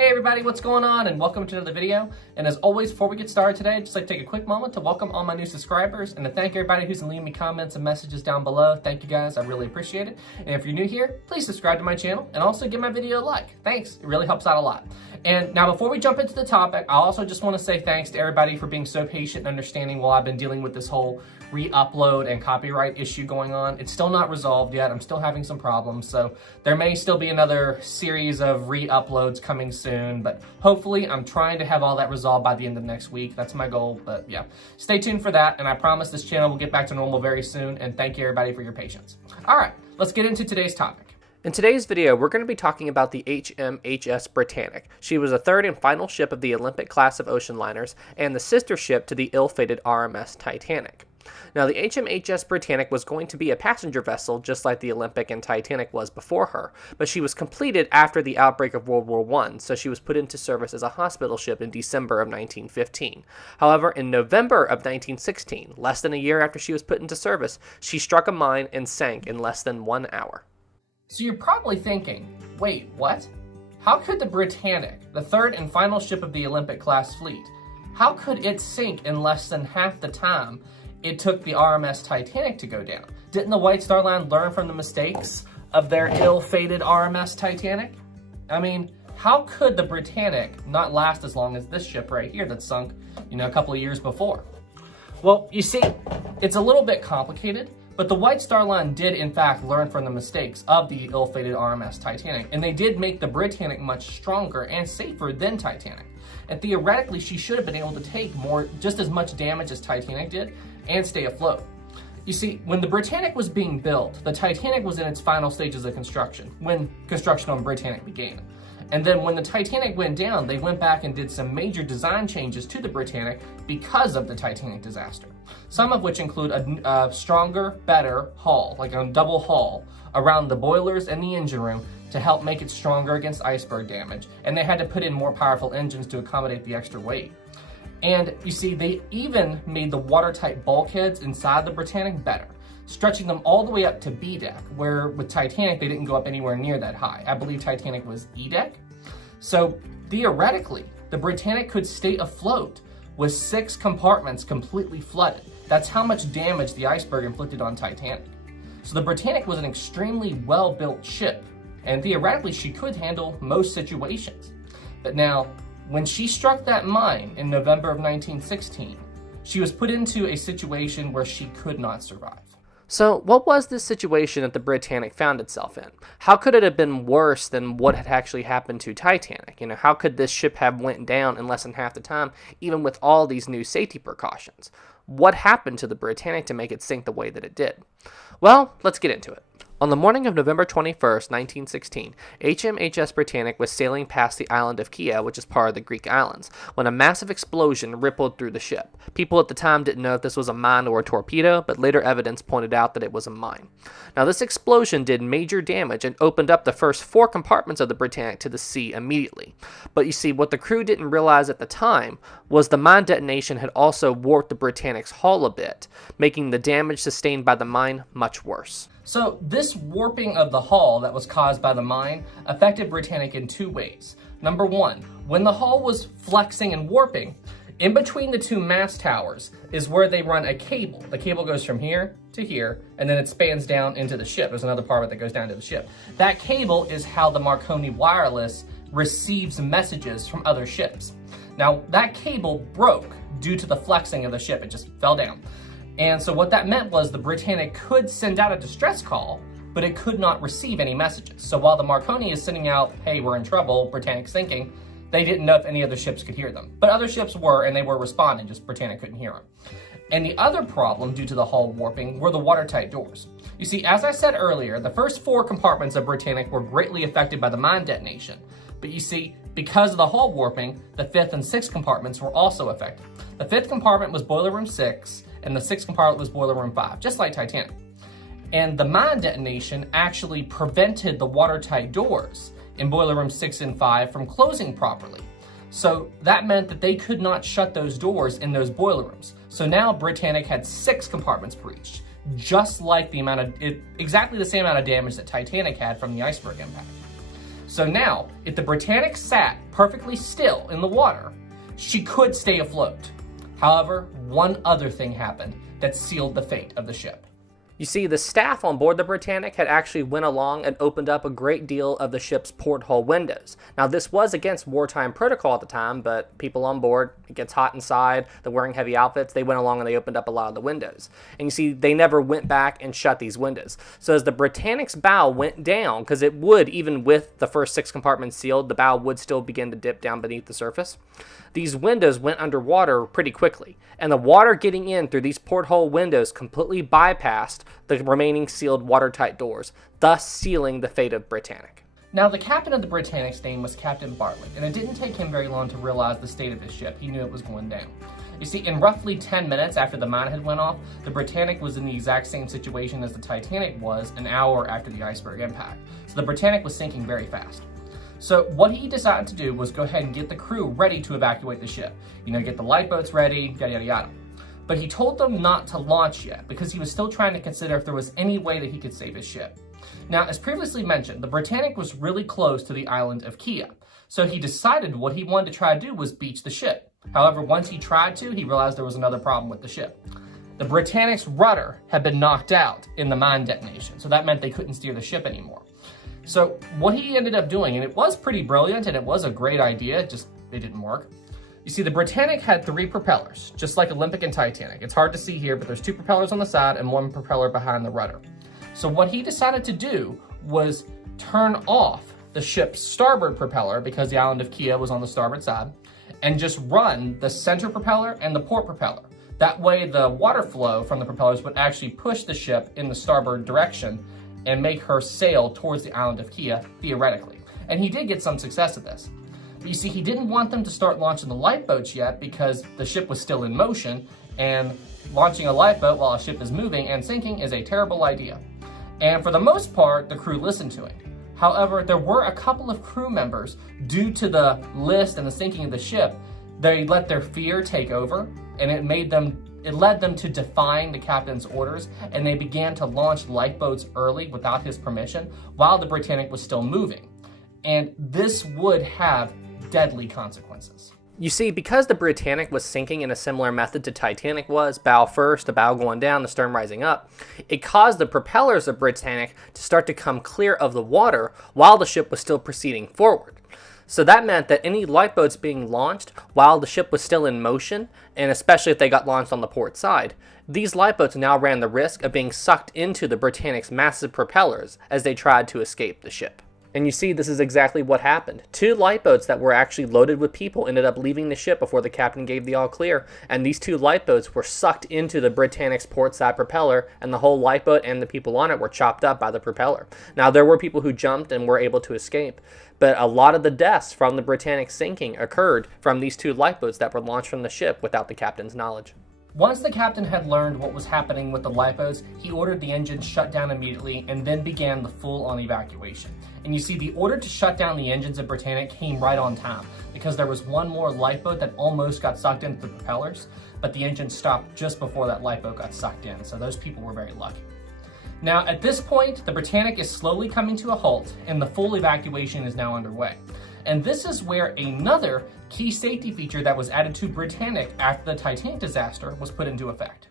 Hey everybody, what's going on? And welcome to another video. And as always, before we get started today, I'd just like to take a quick moment to welcome all my new subscribers and to thank everybody who's been leaving me comments and messages down below. Thank you guys, I really appreciate it. And if you're new here, please subscribe to my channel and also give my video a like. Thanks, it really helps out a lot. And now before we jump into the topic, I also just want to say thanks to everybody for being so patient and understanding while I've been dealing with this whole re-upload and copyright issue going on. It's still not resolved yet. I'm still having some problems, so there may still be another series of re-uploads coming soon, but hopefully I'm trying to have all that resolved by the end of next week. That's my goal, but yeah. Stay tuned for that, and I promise this channel will get back to normal very soon, and thank you everybody for your patience. All right, let's get into today's topic. In today's video, we're going to be talking about the HMHS BRITANNIC. She was the third and final ship of the Olympic class of ocean liners and the sister ship to the ill-fated RMS Titanic. Now, the HMHS BRITANNIC was going to be a passenger vessel just like the Olympic and Titanic was before her, but she was completed after the outbreak of World War I, so she was put into service as a hospital ship in December of 1915. However, in November of 1916, less than a year after she was put into service, she struck a mine and sank in less than 1 hour. So you're probably thinking, wait, what? How could the Britannic, the third and final ship of the Olympic class fleet, how could it sink in less than half the time it took the RMS Titanic to go down? Didn't the White Star Line learn from the mistakes of their ill-fated RMS Titanic? I mean, how could the Britannic not last as long as this ship right here that sunk, a couple of years before? Well, you see, it's a little bit complicated, but the White Star Line did in fact learn from the mistakes of the ill-fated RMS Titanic, and they did make the Britannic much stronger and safer than Titanic. And theoretically, she should have been able to take just as much damage as Titanic did and stay afloat. You see, when the Britannic was being built, the Titanic was in its final stages of construction, when construction on Britannic began. And then when the Titanic went down, they went back and did some major design changes to the Britannic because of the Titanic disaster. Some of which include a stronger, better hull, like a double hull, around the boilers and the engine room to help make it stronger against iceberg damage. And they had to put in more powerful engines to accommodate the extra weight. And you see, they even made the watertight bulkheads inside the Britannic better, stretching them all the way up to B deck, where with Titanic, they didn't go up anywhere near that high. I believe Titanic was E deck. So theoretically, the Britannic could stay afloat with 6 compartments completely flooded. That's how much damage the iceberg inflicted on Titanic. So the Britannic was an extremely well-built ship, and theoretically, she could handle most situations. But now, when she struck that mine in November of 1916, she was put into a situation where she could not survive. So, what was this situation that the Britannic found itself in? How could it have been worse than what had actually happened to Titanic? How could this ship have went down in less than half the time, even with all these new safety precautions? What happened to the Britannic to make it sink the way that it did? Well, let's get into it. On the morning of November 21st, 1916, HMHS BRITANNIC was sailing past the island of Kea, which is part of the Greek islands, when a massive explosion rippled through the ship. People at the time didn't know if this was a mine or a torpedo, but later evidence pointed out that it was a mine. Now, this explosion did major damage and opened up the first 4 compartments of the Britannic to the sea immediately. But you see, what the crew didn't realize at the time was the mine detonation had also warped the Britannic's hull a bit, making the damage sustained by the mine much worse. So this warping of the hull that was caused by the mine affected Britannic in 2 ways. Number 1, when the hull was flexing and warping, in between the 2 mast towers is where they run a cable. The cable goes from here to here, and then it spans down into the ship. There's another part of it that goes down to the ship. That cable is how the Marconi wireless receives messages from other ships. Now, that cable broke due to the flexing of the ship. It just fell down. And so what that meant was the Britannic could send out a distress call, but it could not receive any messages. So while the Marconi is sending out, hey, we're in trouble, Britannic's sinking, they didn't know if any other ships could hear them. But other ships were, and they were responding, just Britannic couldn't hear them. And the other problem due to the hull warping were the watertight doors. You see, as I said earlier, the first 4 compartments of Britannic were greatly affected by the mine detonation. But you see, because of the hull warping, the 5th and 6th compartments were also affected. The 5th compartment was boiler room 6, and the 6th compartment was boiler room 5, just like Titanic. And the mine detonation actually prevented the watertight doors in boiler room 6 and 5 from closing properly. So that meant that they could not shut those doors in those boiler rooms. So now Britannic had 6 compartments breached, just like exactly the same amount of damage that Titanic had from the iceberg impact. So now, if the Britannic sat perfectly still in the water, she could stay afloat. However, one other thing happened that sealed the fate of the ship. You see, the staff on board the Britannic had actually went along and opened up a great deal of the ship's porthole windows. Now, this was against wartime protocol at the time, but people on board, it gets hot inside, they're wearing heavy outfits, they went along and they opened up a lot of the windows. And you see, they never went back and shut these windows. So as the Britannic's bow went down, because it would, even with the first 6 compartments sealed, the bow would still begin to dip down beneath the surface. These windows went underwater pretty quickly, and the water getting in through these porthole windows completely bypassed the remaining sealed watertight doors, thus sealing the fate of Britannic. Now, the captain of the Britannic's name was Captain Bartlett, and it didn't take him very long to realize the state of his ship. He knew it was going down. You see, in roughly 10 minutes after the mine had went off, the Britannic was in the exact same situation as the Titanic was an hour after the iceberg impact. So the Britannic was sinking very fast. So what he decided to do was go ahead and get the crew ready to evacuate the ship. You know, get the lifeboats ready, yada, yada, yada. But he told them not to launch yet because he was still trying to consider if there was any way that he could save his ship. Now, as previously mentioned, the Britannic was really close to the island of Kea. So he decided what he wanted to try to do was beach the ship. However, once he tried to, he realized there was another problem with the ship. The Britannic's rudder had been knocked out in the mine detonation, so that meant they couldn't steer the ship anymore. So what he ended up doing, and it was pretty brilliant and it was a great idea, just it didn't work. You see, the Britannic had 3 propellers, just like Olympic and Titanic. It's hard to see here, but there's 2 propellers on the side and 1 propeller behind the rudder. So what he decided to do was turn off the ship's starboard propeller, because the island of Kea was on the starboard side, and just run the center propeller and the port propeller. That way the water flow from the propellers would actually push the ship in the starboard direction and make her sail towards the island of Kea, theoretically. And he did get some success at this. But you see, he didn't want them to start launching the lifeboats yet because the ship was still in motion, and launching a lifeboat while a ship is moving and sinking is a terrible idea. And for the most part, the crew listened to him. However, there were a couple of crew members, due to the list and the sinking of the ship, they let their fear take over, and it led them to defying the captain's orders, and they began to launch lifeboats early without his permission while the Britannic was still moving. And this would have deadly consequences. You see, because the Britannic was sinking in a similar method to Titanic was, bow first, the bow going down, the stern rising up, it caused the propellers of Britannic to start to come clear of the water while the ship was still proceeding forward. So that meant that any lifeboats being launched while the ship was still in motion, and especially if they got launched on the port side, these lifeboats now ran the risk of being sucked into the Britannic's massive propellers as they tried to escape the ship. And you see, this is exactly what happened. 2 lifeboats that were actually loaded with people ended up leaving the ship before the captain gave the all clear, and these 2 lifeboats were sucked into the Britannic's port side propeller, and the whole lifeboat and the people on it were chopped up by the propeller. Now, there were people who jumped and were able to escape, but a lot of the deaths from the Britannic sinking occurred from these 2 lifeboats that were launched from the ship without the captain's knowledge. Once the captain had learned what was happening with the lifeboats, he ordered the engines shut down immediately and then began the full-on evacuation. And you see, the order to shut down the engines of Britannic came right on time, because there was one more lifeboat that almost got sucked into the propellers, but the engine stopped just before that lifeboat got sucked in, so those people were very lucky. Now, at this point, the Britannic is slowly coming to a halt, and the full evacuation is now underway. And this is where another key safety feature that was added to Britannic after the Titanic disaster was put into effect.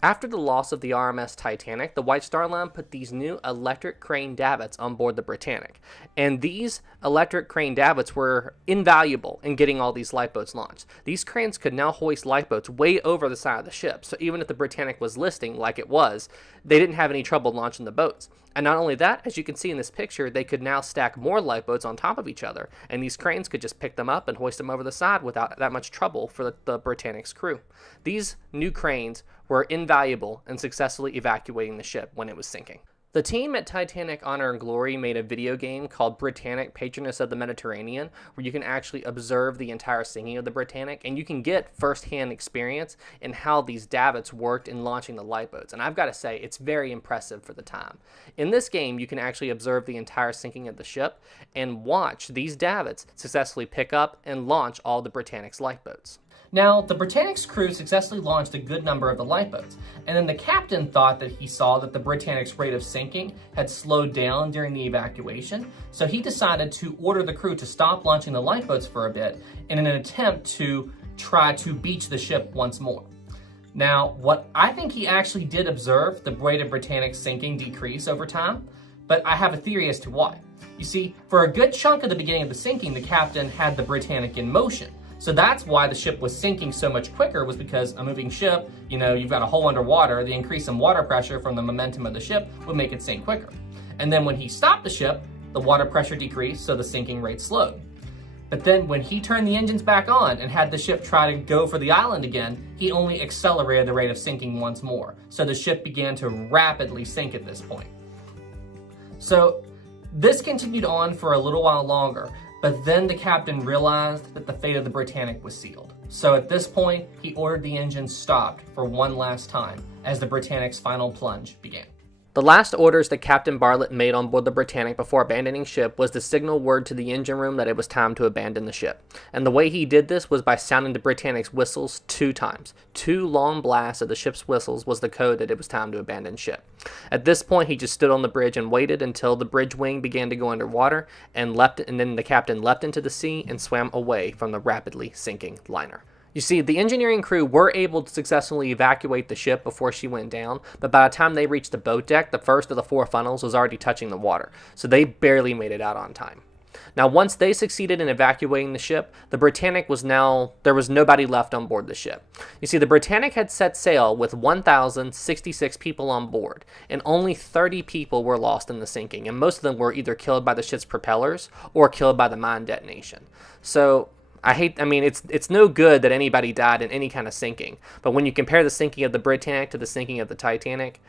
After the loss of the RMS Titanic, the White Star Line put these new electric crane davits on board the Britannic. And these electric crane davits were invaluable in getting all these lifeboats launched. These cranes could now hoist lifeboats way over the side of the ship, so even if the Britannic was listing like it was, they didn't have any trouble launching the boats. And not only that, as you can see in this picture, they could now stack more lifeboats on top of each other, and these cranes could just pick them up and hoist them over the side without that much trouble for the Britannic's crew. These new cranes were invaluable in successfully evacuating the ship when it was sinking. The team at Titanic Honor and Glory made a video game called Britannic Patroness of the Mediterranean, where you can actually observe the entire sinking of the Britannic, and you can get first-hand experience in how these davits worked in launching the lifeboats. And I've got to say, it's very impressive for the time. In this game, you can actually observe the entire sinking of the ship and watch these davits successfully pick up and launch all the Britannic's lifeboats. Now, the Britannic's crew successfully launched a good number of the lifeboats, and then the captain thought that he saw that the Britannic's rate of sinking had slowed down during the evacuation, so he decided to order the crew to stop launching the lifeboats for a bit in an attempt to try to beach the ship once more. Now, what I think he actually did observe the rate of Britannic's sinking decrease over time, but I have a theory as to why. You see, for a good chunk of the beginning of the sinking, the captain had the Britannic in motion. So that's why the ship was sinking so much quicker, was because a moving ship, you've got a hole underwater, the increase in water pressure from the momentum of the ship would make it sink quicker. And then when he stopped the ship, the water pressure decreased, so the sinking rate slowed. But then when he turned the engines back on and had the ship try to go for the island again, he only accelerated the rate of sinking once more. So the ship began to rapidly sink at this point. So this continued on for a little while longer, but then the captain realized that the fate of the Britannic was sealed. So at this point, he ordered the engines stopped for one last time as the Britannic's final plunge began. The last orders that Captain Bartlett made on board the Britannic before abandoning ship was to signal word to the engine room that it was time to abandon the ship. And the way he did this was by sounding the Britannic's whistles 2 times. 2 long blasts of the ship's whistles was the code that it was time to abandon ship. At this point, he just stood on the bridge and waited until the bridge wing began to go underwater and then the captain leapt into the sea and swam away from the rapidly sinking liner. You see, the engineering crew were able to successfully evacuate the ship before she went down, but by the time they reached the boat deck, the first of the 4 funnels was already touching the water, so they barely made it out on time. Now, once they succeeded in evacuating the ship, the Britannic there was nobody left on board the ship. You see, the Britannic had set sail with 1,066 people on board, and only 30 people were lost in the sinking, and most of them were either killed by the ship's propellers or killed by the mine detonation. So it's no good that anybody died in any kind of sinking, but when you compare the sinking of the Britannic to the sinking of the Titanic,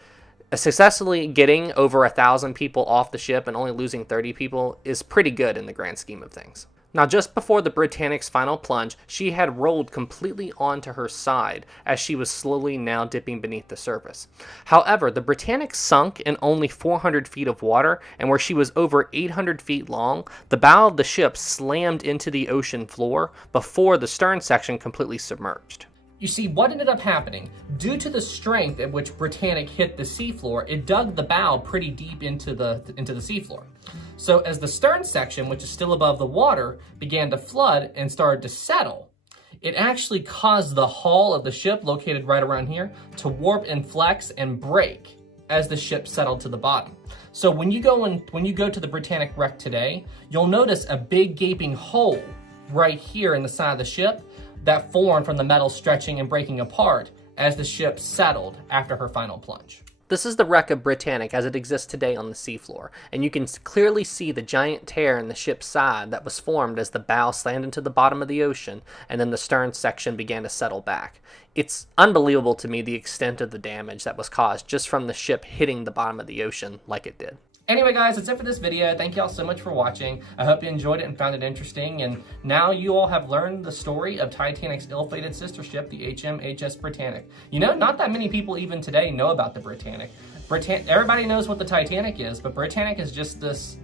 successfully getting over 1,000 people off the ship and only losing 30 people is pretty good in the grand scheme of things. Now, just before the Britannic's final plunge, she had rolled completely onto her side as she was slowly now dipping beneath the surface. However, the Britannic sunk in only 400 feet of water, and where she was over 800 feet long, the bow of the ship slammed into the ocean floor before the stern section completely submerged. You see, what ended up happening, due to the strength at which Britannic hit the seafloor, it dug the bow pretty deep into the seafloor. So as the stern section, which is still above the water, began to flood and started to settle, it actually caused the hull of the ship, located right around here, to warp and flex and break as the ship settled to the bottom. So when you go to the Britannic wreck today, you'll notice a big gaping hole right here in the side of the ship that formed from the metal stretching and breaking apart as the ship settled after her final plunge. This is the wreck of Britannic as it exists today on the seafloor, and you can clearly see the giant tear in the ship's side that was formed as the bow slammed into the bottom of the ocean and then the stern section began to settle back. It's unbelievable to me the extent of the damage that was caused just from the ship hitting the bottom of the ocean like it did. Anyway, guys, that's it for this video. Thank you all so much for watching. I hope you enjoyed it and found it interesting. And now you all have learned the story of Titanic's ill-fated sister ship, the HMHS BRITANNIC. Not that many people even today know about the Britannic. Everybody knows what the Titanic is, but Britannic is just this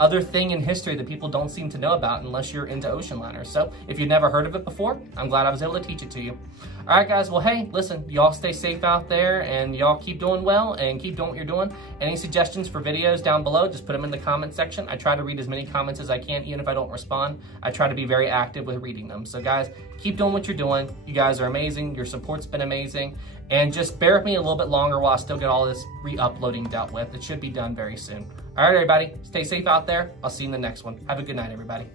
other thing in history that people don't seem to know about unless you're into ocean liners. So if you've never heard of it before, I'm glad I was able to teach it to you. All right, guys. Well, hey, listen, y'all stay safe out there and y'all keep doing well and keep doing what you're doing. Any suggestions for videos down below, just put them in the comment section. I try to read as many comments as I can, even if I don't respond. I try to be very active with reading them. So guys, keep doing what you're doing. You guys are amazing. Your support's been amazing. And just bear with me a little bit longer while I still get all this re-uploading dealt with. It should be done very soon. All right, everybody, stay safe out there. I'll see you in the next one. Have a good night, everybody.